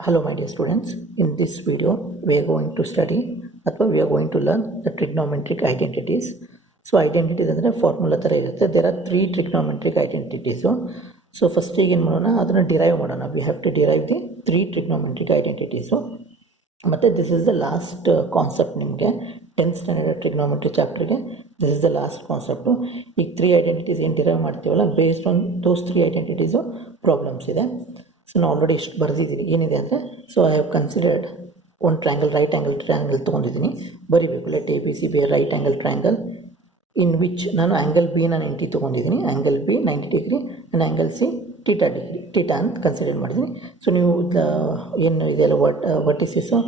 Hello my dear students, in this video we are going to study we are going to learn the trigonometric identities. So identities ಅಂದರೆ formula ಥರ ಇರುತ್ತೆ. there are 3 trigonometric identities. So first ಏನು ಮಾಡೋಣ, ಅದನ್ನು derive ಮಾಡೋಣ. we have to derive the 3 trigonometric identities. ಮತ್ತು this is the last concept. ನಿಮಗೆ 10th standard trigonometry ಚಾಪ್ಟರ್ಗೆ this is the last concept. ಈ 3 identities ಏನು ಡಿರೈವ್ ಮಾಡ್ತೀವಲ್ಲ, based on those 3 identities problems ಇದೆ. ಸೊ ನಾನು ಆಲ್ರೆಡಿ ಇಷ್ಟು ಬರೆದಿದ್ದೀನಿ. ಏನಿದೆ ಅಂದರೆ, ಸೊ ಐ ಹ್ಯಾವ್ ಕನ್ಸಿಡರ್ಡ್ ಒಂದು ಟ್ರ್ಯಾಂಗಲ್, ರೈಟ್ ಆ್ಯಂಗಲ್ ಟ್ರ್ಯಾಂಗಲ್ ತೊಗೊಂಡಿದ್ದೀನಿ, ಬರಿಬೇಕು. Let A B C B right angle triangle in which ನಾನು ಆ್ಯಂಗಲ್ ಬಿನ 90 ತೊಗೊಂಡಿದ್ದೀನಿ, angle B 90 degree and angle C theta ಅಂತ ಕನ್ಸಿಡರ್ ಮಾಡಿದ್ದೀನಿ. ಸೊ ನೀವು ಏನು ಇದೆಯಲ್ಲ ವರ್ಟಿಸಿಸು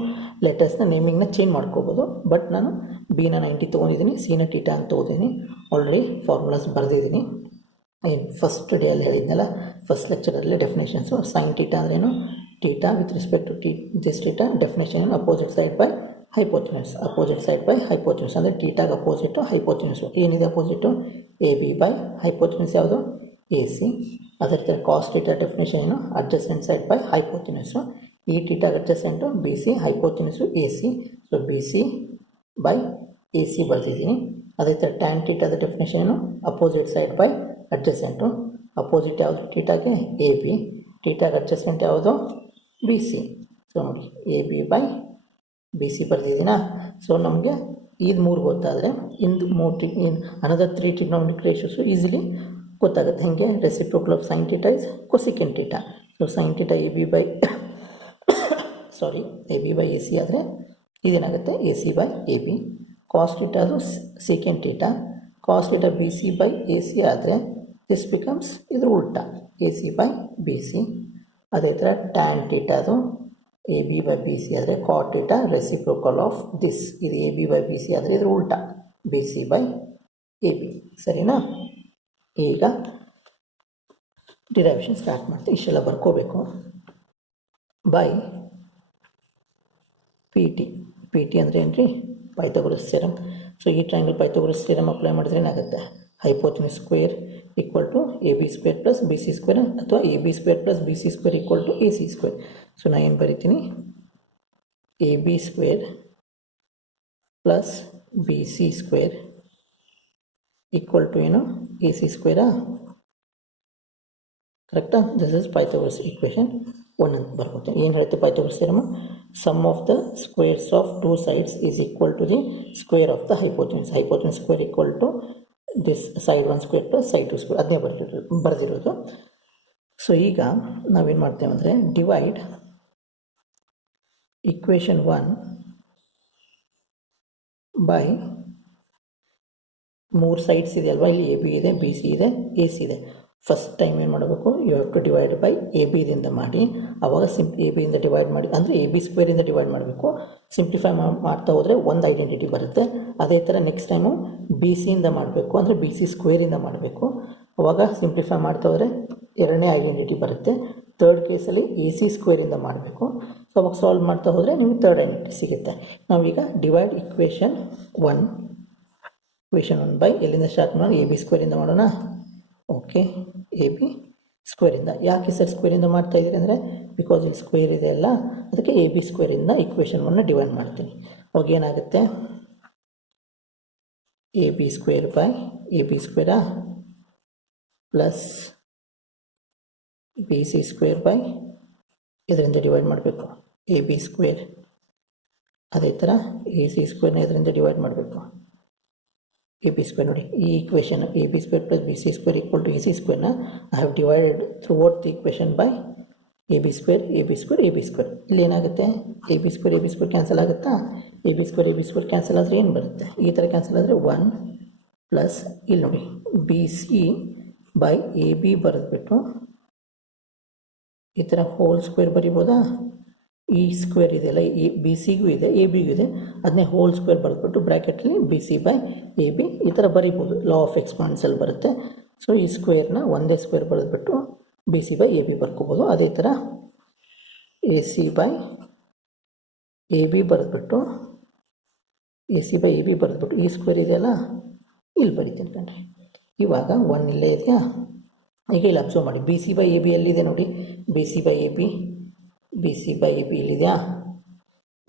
ಲೆಟರ್ಸ್ನ ನೇಮಿಂಗ್ನ ಚೇಂಜ್ ಮಾಡ್ಕೋಬೋದು. ಬಟ್ ನಾನು ಬಿನ 90 ತೊಗೊಂಡಿದ್ದೀನಿ, ಸಿನ ಟೀಟಾ ಅಂತ ತೊಗೊಂಡಿದ್ದೀನಿ. ಆಲ್ರೆಡಿ ಫಾರ್ಮುಲಾಸ್ ಬರೆದಿದ್ದೀನಿ. ಫಸ್ಟ್ ಡೇ ಅಲ್ಲಿ ಹೇಳಿದ್ನಲ್ಲ, ಫಸ್ಟ್ ಲೆಕ್ಚರಲ್ಲಿ ಡೆಫಿನೇಷನ್ಸು. ಸೈನ್ ಟೀಟಾ ಅಂದ್ರೇನು, theta with respect to this theta. Definition ಏನು, opposite side by hypotenuse. Opposite side by hypotenuse ಅಂದರೆ ಟೀಟಾಗೆ ಅಪೋಸಿಟು ಹೈಪೋಥೆನ್ಯೂಸು. ಏನಿದೆ opposite, A B by hypotenuse ಯಾವುದು, ಎ ಸಿ. ಅದೇ ರೀತಿ ಕಾಸ್ ಟೀಟಾ ಡೆಫಿನೇಷನ್ ಏನು, ಅಡ್ಜಸೆಂಟ್ ಸೈಡ್ ಬೈ ಹೈಪೋಥೆನ್ಯೂಸು. ಈ ಟೀಟಾಗೆ adjacent B C, hypotenuse A C. So B C by A C ಬರ್ತಿದ್ದೀನಿ. ಅದೇ ಥರ ಟ್ಯಾನ್ ಟೀಟಾದ ಡೆಫಿನೇಷನ್ ಏನು, opposite side by adjacent. Opposite ಯಾವುದು ಟೀಟಾಗೆ, ಎ ಬಿ. ಟೀಟಾಗೆ ಅಡ್ಜಸೆಂಟ್ ಯಾವುದು, ಬಿ ಸಿ. ಸೊ ನೋಡಿ, A B by B C ಬರ್ತಿದ್ದೀನಾ. ಸೊ ನಮಗೆ ಇದು 3 ಗೊತ್ತಾದರೆ ಇಂದು ಅನದರ್ 3 ಟ್ರಿಗ್ನೋಮೆಟ್ರಿಕ್ ರೇಷಿಯೋಸು ಈಸಿಲಿ ಗೊತ್ತಾಗುತ್ತೆ. ಹೇಗೆ, reciprocal of sine theta is cosecant theta. So sine theta A B by A B by A C ಆದರೆ ಇದೇನಾಗುತ್ತೆ, A C by A B. Cos theta ಅದು second theta. Cos theta B C by A C ಆದರೆ this becomes ಇದು ಉಲ್ಟಾ, A C by B C. ಅದೇ ಥರ tan theta ಅದು A B by B C ಆದರೆ cot theta reciprocal of this, ಇದು A B by B C ಆದರೆ ಇದ್ರ ಉಲ್ಟಾ, B C by A B. ಸರಿನಾ? ಈಗ ಡಿರೈವೇಷನ್ ಸ್ಟಾರ್ಟ್ ಮಾಡ್ತೀವಿ. ಇಷ್ಟೆಲ್ಲ ಬರ್ಕೋಬೇಕು. By P T. P T ಅಂದರೆ ಏನು ರೀ, ಪೈಥಾಗೊರಸ್ ಥಿಯರಮ್. ಸೊ ಈ ಟ್ರಯಾಂಗಲ್ ಪೈಥಾಗೊರಸ್ ಥಿಯರಮ್ ಅಪ್ಲೈ ಮಾಡಿದ್ರೆ ಏನಾಗುತ್ತೆ, hypotenuse square equal to A B square plus B C square, ಅಥವಾ A B square plus B C square equal to A C square. So ನಾನು ಏನು ಬರಿತೀನಿ, A B square plus B C square equal to ಏನು, A C ಸ್ಕ್ವೇರಾ. ಕರೆಕ್ಟಾ? This is Pythagoras equation 1 ಅಂತ ಬರ್ಬೋದು. ಏನು ಹೇಳುತ್ತೆ Pythagoras theorem, sum of the squares of 2 sides is equal to the square of the hypotenuse. Hypotenuse square equal to this side 1 square plus side 2 square. ಅದನ್ನೇ ಬರೆದಿರೋದು. So ಈಗ ನಾವೇನು ಮಾಡ್ತೇವೆ ಅಂದರೆ, ಡಿವೈಡ್ ಈಕ್ವೇಷನ್ 1 ಬೈ 3 ಸೈಡ್ಸ್ ಇದೆ ಅಲ್ವಾ, ಇಲ್ಲಿ A B ಇದೆ, ಬಿ ಸಿ ಇದೆ, ಎ ಸಿ ಇದೆ. ಫಸ್ಟ್ ಟೈಮ್ ಏನು ಮಾಡಬೇಕು, you have to divide by A ಬಿದಿಂದ ಮಾಡಿ. ಆವಾಗ ಎ ಬಿಯಿಂದ ಡಿವೈಡ್ ಮಾಡಿ ಅಂದರೆ ಎ ಬಿ ಸ್ಕ್ವೇರಿಂದ ಡಿವೈಡ್ ಮಾಡಬೇಕು. ಸಿಂಪ್ಲಿಫೈ ಮಾಡ್ತಾ ಹೋದರೆ ಒಂದು ಐಡೆಂಟಿಟಿ ಬರುತ್ತೆ. ಅದೇ ಥರ ನೆಕ್ಸ್ಟ್ ಟೈಮು ಬಿ ಸಿಯಿಂದ ಮಾಡಬೇಕು, ಅಂದರೆ ಬಿ ಸಿ ಸ್ಕ್ವೇರಿಂದ ಮಾಡಬೇಕು. ಆವಾಗ ಸಿಂಪ್ಲಿಫೈ ಮಾಡ್ತಾ ಹೋದರೆ 2ನೇ ಐಡೆಂಟಿಟಿ ಬರುತ್ತೆ. ಥರ್ಡ್ ಕೇಸಲ್ಲಿ ಎ ಸಿ ಸ್ಕ್ವೇರಿಂದ ಮಾಡಬೇಕು. ಸೊ ಅವಾಗ ಸಾಲ್ವ್ ಮಾಡ್ತಾ ಹೋದರೆ ನಿಮಗೆ ಥರ್ಡ್ ಐಡೆಂಟಿಟಿ ಸಿಗುತ್ತೆ. ನಾವೀಗ ಡಿವೈಡ್ ಈಕ್ವೇಷನ್ 1 ಬೈ ಎಲ್ಲಿಂದ ಸ್ಟಾರ್ಟ್ ಮಾಡೋಣ, ಎ ಬಿ ಸ್ಕ್ವೇರಿಂದ ಮಾಡೋಣ. ಓಕೆ, ಎ ಬಿ ಸ್ಕ್ವೇರಿಂದ. ಯಾಕೆ ಸರ್ ಸ್ಕ್ವೇರಿಂದ ಮಾಡ್ತಾ ಇದ್ದೀರಿ ಅಂದರೆ, ಬಿಕಾಸ್ ಇಲ್ಲಿ ಸ್ಕ್ವೇರ್ ಇದೆ ಅಲ್ಲ, ಅದಕ್ಕೆ ಎ ಬಿ ಸ್ಕ್ವೇರಿಂದ ಈಕ್ವೇಷನ್ 1ನ ಡಿವೈಡ್ ಮಾಡ್ತೀನಿ. ಅವಾಗ ಏನಾಗುತ್ತೆ, A B square by A B ಸ್ಕ್ವೇರಾ plus B C square by ಇದರಿಂದ ಡಿವೈಡ್ ಮಾಡಬೇಕು, ಎ ಬಿ ಸ್ಕ್ವೇರ್. ಅದೇ ಥರ ಎ ಸಿ ಸ್ಕ್ವೇರ್ನ ಇದರಿಂದ ಡಿವೈಡ್ ಮಾಡಬೇಕು, ಎ ಬಿ ಸ್ಕ್ವೇರ್. ನೋಡಿ ಈ equation A B square plus B C square equal to A C ಸ್ಕ್ವೇರ್ನ I have divided through out the equation by A B square, A B square, A B square. ಇಲ್ಲಿ ಏನಾಗುತ್ತೆ, A B square cancel ಆಗುತ್ತಾ, A B square cancel ಆದರೆ ಏನು ಬರುತ್ತೆ, ಈ ಥರ cancel ಆದರೆ 1 ಪ್ಲಸ್ ಇಲ್ಲಿ ನೋಡಿ B C by A B ಬರೆದ್ಬಿಟ್ಟು ಈ ಥರ ಹೋಲ್ ಸ್ಕ್ವೇರ್ ಬರಿಬೋದಾ. ಈ ಸ್ಕ್ವೇರ್ ಇದೆಯಲ್ಲ, ಈ ಬಿ ಸಿಗೂ ಇದೆ, ಎ ಬಿಗೂ ಇದೆ, ಅದನ್ನೇ ಹೋಲ್ ಸ್ಕ್ವೇರ್ ಬರೆದ್ಬಿಟ್ಟು ಬ್ರ್ಯಾಕೆಟಲ್ಲಿ B C by A B ಈ ಥರ ಬರಿಬೋದು. ಲಾ ಆಫ್ ಎಕ್ಸ್ಪಾನ್ಸಲ್ಲಿ ಬರುತ್ತೆ. ಸೊ ಈ ಸ್ಕ್ವೇರ್ನ ಒಂದೇ ಸ್ಕ್ವೇರ್ ಬರೆದ್ಬಿಟ್ಟು B C by A B ಬರ್ಕೋಬೋದು. ಅದೇ ಥರ A C by A B ಬರೆದ್ಬಿಟ್ಟು A C by A B ಬರೆದ್ಬಿಟ್ಟು ಈ ಸ್ಕ್ವೇರ್ ಇದೆಯಲ್ಲ ಇಲ್ಲಿ ಬರಿತೀನಿ ಕಣ್ರಿ. ಇವಾಗ 1 ಇಲ್ಲೇ ಇದೆಯಾ, ಈಗ ಇಲ್ಲಿ ಅಬ್ಸರ್ವ್ ಮಾಡಿ, B C by A B ಎಲ್ಲಿದೆ ನೋಡಿ, B C by A B B C by A B ಇಲ್ಲಿದೆಯಾ,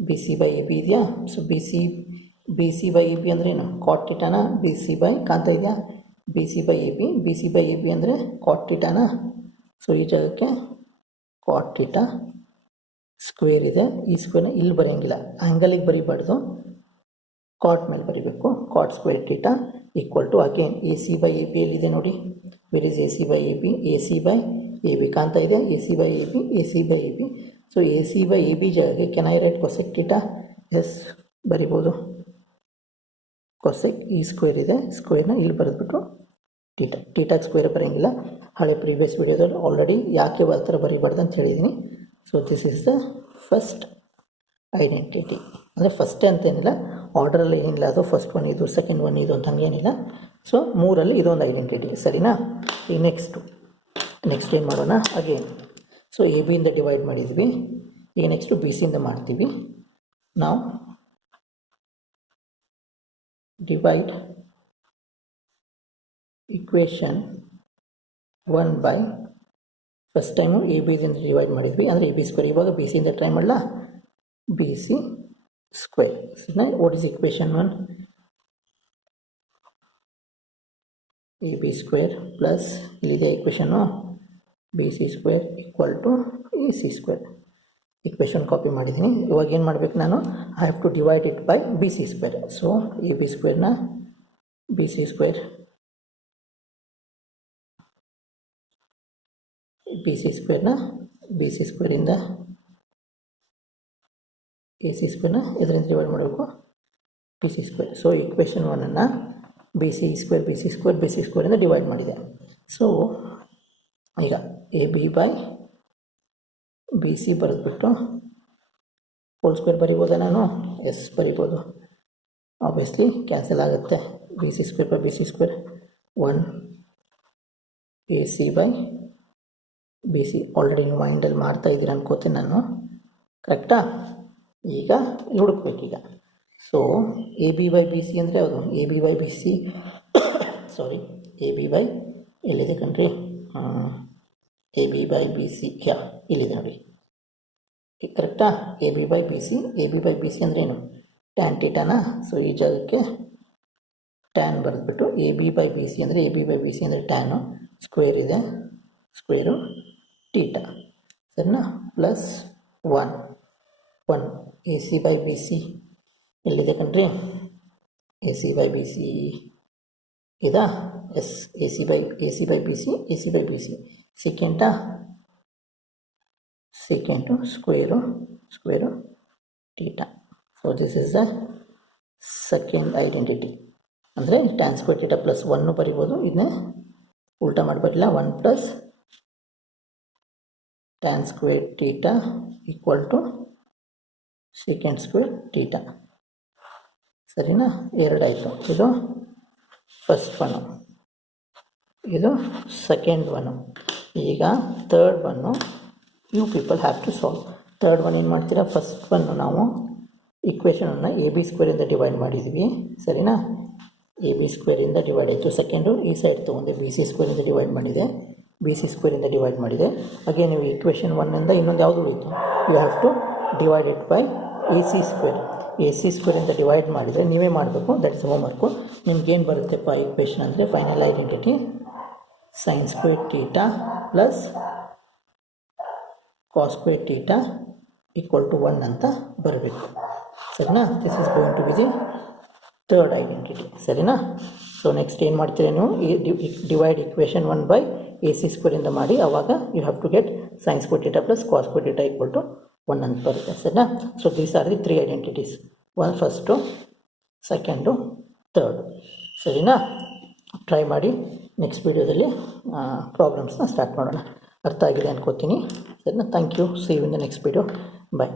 B C by A B ಇದೆಯಾ. So B C by A B ಅಂದರೆ ಏನು, ಕಾಟ್ ಥೀಟಾನ ಬಿ ಸಿ ಬೈ ಕಾಂತ ಇದೆಯಾ, B C by A B ಅಂದರೆ ಕಾಟ್ ಥೀಟಾನ. ಸೊ ಈ ಜಾಗಕ್ಕೆ ಕಾಟ್ ಥೀಟಾ ಸ್ಕ್ವೇರ್ ಇದೆ. ಈ ಸ್ಕ್ವೇರ್ನ ಇಲ್ಲಿ ಬರೆಯೋಂಗಿಲ್ಲ, ಆ್ಯಂಗಲಿಗೆ ಬರೀಬಾರ್ದು, ಕಾಟ್ ಮೇಲೆ ಬರೀಬೇಕು. Cot square theta equal to again A C by A B ಎಲ್ಲಿದೆ ನೋಡಿ, where is A C by A B, A C by A B ಕಾಣ್ತಾ ಇದೆ, A C by A B, A C by A B. So A C by A B ಜಾಗಕ್ಕೆ can I write cosec theta, yes ಬರಿಬೋದು. Cosec ಈ square ಇದೆ, ಸ್ಕ್ವೇರ್ನ ಇಲ್ಲಿ ಬರೆದ್ಬಿಟ್ಟು ಥೀಟಾಗೆ square ಬರೆಯೋಂಗಿಲ್ಲ. ಹಳೆ previous ವಿಡಿಯೋದಲ್ಲಿ ಆಲ್ರೆಡಿ ಯಾಕೆ ಆ ಥರ ಬರೀಬಾರ್ದು ಅಂತ ಹೇಳಿದ್ದೀನಿ. So this is the first identity. ಅಂದರೆ ಫಸ್ಟ್ ಅಂತೇನಿಲ್ಲ, ಆರ್ಡ್ರಲ್ಲಿ ಏನಿಲ್ಲ, ಅದು ಫಸ್ಟ್ ಒನ್ ಇದು, ಸೆಕೆಂಡ್ ಒನ್ ಇದು ಅಂತ ಹಂಗೇನಿಲ್ಲ. ಸೊ ಮೂರಲ್ಲಿ ಇದೊಂದು ಐಡೆಂಟಿಟಿ, ಸರಿನಾ. ಈ ನೆಕ್ಸ್ಟ್ ಏನು ಮಾಡೋಣ, ಅಗೇನ್ ಸೊ ಎ ಬಿಯಿಂದ ಡಿವೈಡ್ ಮಾಡಿದ್ವಿ, ಈಗ ನೆಕ್ಸ್ಟು ಬಿ ಸಿಯಿಂದ ಮಾಡ್ತೀವಿ. ನಾವು divide equation 1 by first time A ಬಿದಿಂದ ಡಿವೈಡ್ ಮಾಡಿದ್ವಿ, ಅಂದರೆ ಎ ಬಿ ಸ್ಕ್ವೇರ್. ಇವಾಗ ಬಿ ಸಿಯಿಂದ ಟ್ರೈ ಮಾಡಲ, B C square. What is equation 1, A B square plus ಇಲ್ಲಿದೆ ಇಕ್ವೇಷನ್ನು B C square equal to A C square. Equation copy ಮಾಡಿದ್ದೀನಿ. ಇವಾಗ ಏನು ಮಾಡಬೇಕು ನಾನು, I have to divide it by B C square. So A B ಸ್ಕ್ವೇರ್ನ B C square, B C ಸ್ಕ್ವೇರ್ನ B C ಸ್ಕ್ವೇರಿಂದ ಎ ಸಿ ಸ್ಕ್ವೇರ್ನ ಇದರಿಂದ ಡಿವೈಡ್ ಮಾಡಬೇಕು, B C square. So equation 1ಅನ್ನು ಬಿ ಸಿ ಸ್ಕ್ವೇರಿಂದ ಡಿವೈಡ್ ಮಾಡಿದೆ. ಸೊ ಈಗ A B by B C ಬರೆದ್ಬಿಟ್ಟು ಹೋಲ್ ಸ್ಕ್ವೇರ್ ಬರಿಬೋದಾ ನಾನು, ಎಸ್ ಬರಿಬೋದು. ಆಬ್ವಿಯಸ್ಲಿ ಕ್ಯಾನ್ಸಲ್ ಆಗುತ್ತೆ. B C square by B C square 1 A C by B C. Already ನೀವು ಮೈಂಡಲ್ಲಿ ಮಾಡ್ತಾ ಇದ್ದೀರ ಅನ್ಕೋತೀನಿ ನಾನು, ಕರೆಕ್ಟಾ. ಈಗ ಹುಡುಕ್ಬೇಕೀಗ. So A B by B C ಅಂದರೆ ಯಾವುದು, A B by B C sorry A B by ಎಲ್ಲಿದೆ ಕಣ್ರಿ, A B by B C ಇಲ್ಲಿದೆ ನೋಡಿ, ಕರೆಕ್ಟಾ. A B by B C ಅಂದರೆ ಏನು, ಟ್ಯಾನ್ ಥೀಟಾನಾ. ಸೊ ಈ ಜಾಗಕ್ಕೆ ಟ್ಯಾನ್ ಬರೆದ್ಬಿಟ್ಟು A B by B C ಅಂದರೆ ಟ್ಯಾನು, ಸ್ಕ್ವೇರ್ ಇದೆ, ಸ್ಕ್ವೇರು ಥೀಟಾ, ಸರಿನಾ. Plus 1 A C by B C ಎಲ್ಲಿದೆ ಕಣ್ರಿ, A C by B C ಇದಾ, S A C by B C second square theta. So this is the second identity. ಅಂದರೆ tan square theta plus 1 ಬರಿಬೋದು, ಇದನ್ನೇ ಉಲ್ಟಾ ಮಾಡಬಾರಿಲ್ಲ, 1 plus tan square theta equal to second square theta, ಸರಿನಾ. ಎರಡಾಯಿತು. ಇದು first one, ಇದು ಸೆಕೆಂಡ್ ಒನ್ನು. ಈಗ third one you people have to solve. Third one ಏನು ಮಾಡ್ತೀರಾ, ಫಸ್ಟ್ ಒನ್ನು ನಾವು ಇಕ್ವೇಷನನ್ನು ಎ ಬಿ ಸ್ಕ್ವೇರಿಂದ ಡಿವೈಡ್ ಮಾಡಿದ್ವಿ, ಸರಿನಾ. ಎ ಬಿ ಸ್ಕ್ವೇರಿಂದ ಡಿವೈಡ್ ಆಯಿತು. ಸೆಕೆಂಡು ಈ ಸೈಡ್ ತೊಗೊಂಡೆ, ಬಿ ಸಿ ಸ್ಕ್ವೇರಿಂದ ಡಿವೈಡ್ ಮಾಡಿದೆ. ಹಾಗೆ ನೀವು ಇಕ್ವೇಷನ್ 1ಇಂದ ಇನ್ನೊಂದು ಯಾವುದು ಉಳಿತು, you have to divide it by A C ಸ್ಕ್ವೇರಿಂದ ಡಿವೈಡ್ ಮಾಡಿದರೆ ನೀವೇ ಮಾಡಬೇಕು, ದಟ್ ಇಸ್ ಹೋಮ್ವರ್ಕು. ನಿಮ್ಗೇನು ಬರುತ್ತೆಪ್ಪ ಇಕ್ವೇಷನ್ ಅಂದರೆ, final identity sine square theta plus cos square theta equal to 1 ಅಂತ ಬರಬೇಕು, ಸರಿನಾ. This is going to be the third identity, ಸರಿನಾ. ಸೊ ನೆಕ್ಸ್ಟ್ ಏನು ಮಾಡ್ತೀರಾ ನೀವು, divide equation 1 by A C ಸ್ಕ್ವೇರಿಂದ ಮಾಡಿ, ಆವಾಗ you have to get sine square theta plus cos square theta equal to 1 ಅಂತ ಬರುತ್ತೆ, ಸರಿನಾ. So these are the 3 identities, one first, second, third, ಸರಿನಾ. ಟ್ರೈ ಮಾಡಿ. ನೆಕ್ಸ್ಟ್ ವೀಡಿಯೋದಲ್ಲಿ ಪ್ರಾಬ್ಲಮ್ಸ್ನ ಸ್ಟಾರ್ಟ್ ಮಾಡೋಣ. ಅರ್ಥ ಆಗಿದೆ ಅನ್ಕೋತೀನಿ, ಸರಿನಾ. Thank you. See you in the next video. Bye.